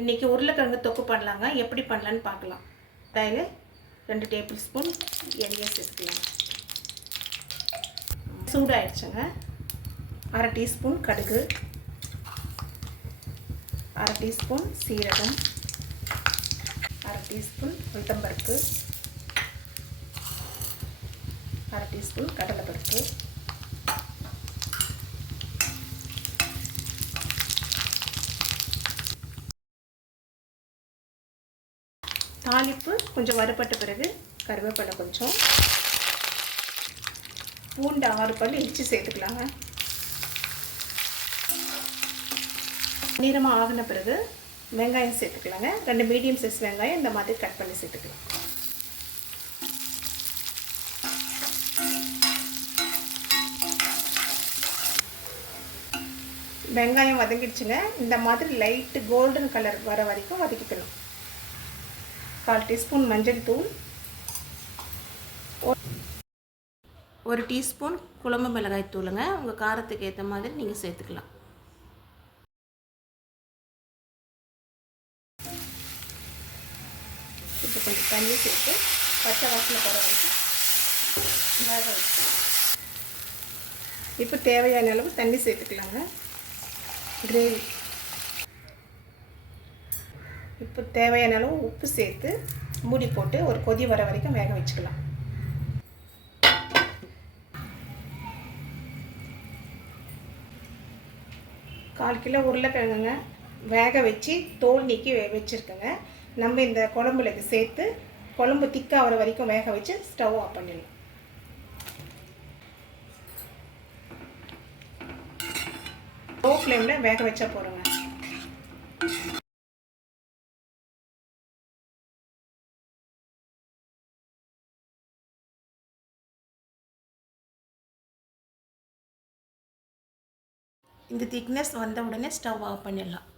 இன்றைக்கி உருளைக்கிழங்கு தொக்கு பண்ணலாங்க. எப்படி பண்ணலான்னு பார்க்கலாம். கடாயில் 2 டேபிள் ஸ்பூன் எண்ணெய் சேர்த்துக்கலாம். சூடாகிடுச்சுங்க. 1/2 டீஸ்பூன் கடுகு, 1/2 டீஸ்பூன் சீரகம், 1/2 டீஸ்பூன் உளுத்தம்பருப்பு, 1/2 டீஸ்பூன் கடலைப்பருப்பு, தாளிப்பு கொஞ்சம் வறுபட்ட பிறகு கருவேப்பிலை கொஞ்சம், பூண்டு 6 பல் இடித்து சேர்த்துக்கலாங்க. நீளமாக ஆகின பிறகு வெங்காயம் சேர்த்துக்கலாங்க. 2 மீடியம் சைஸ் வெங்காயம் இந்த மாதிரி கட் பண்ணி சேர்த்துக்கலாம். வெங்காயம் வதங்கிடுச்சுங்க. இந்த மாதிரி லைட்டு கோல்டன் கலர் வர வரைக்கும் வதக்கிக்கணும். 1/4 டீஸ்பூன் மஞ்சள் தூள், 1 டீஸ்பூன் குழம்பு மிளகாய் தூளுங்க. உங்கள் காரத்துக்கு ஏற்ற மாதிரி நீங்கள் சேர்த்துக்கலாம். இப்போ கொஞ்சம் தண்ணி சேர்த்து பச்சை வாசனை போகிற வரைக்கும் வேக வச்சுக்கலாம். இப்போ தேவையான அளவு தண்ணி சேர்த்துக்கலாங்க. கிரேவி இப்போ தேவையான அளவு உப்பு சேர்த்து மூடி போட்டு ஒரு கொதி வர வரைக்கும் வேக வச்சுக்கலாம். கால் கிலோ உருளைக்கிழங்குங்க வேக வச்சு தோல் நீக்கி வச்சுருக்கேங்க. நம்ம இந்த குழம்புல இது சேர்த்து குழம்பு திக்காக வர வரைக்கும் வேக வச்சு ஸ்டவ் ஆஃப் பண்ணிடலாம். லோ ஃப்ளேமில் வேக வச்சா போகிறோங்க. இந்த திக்னஸ் வந்த உடனே ஸ்டவ் ஆஃப் பண்ணிடலாம்.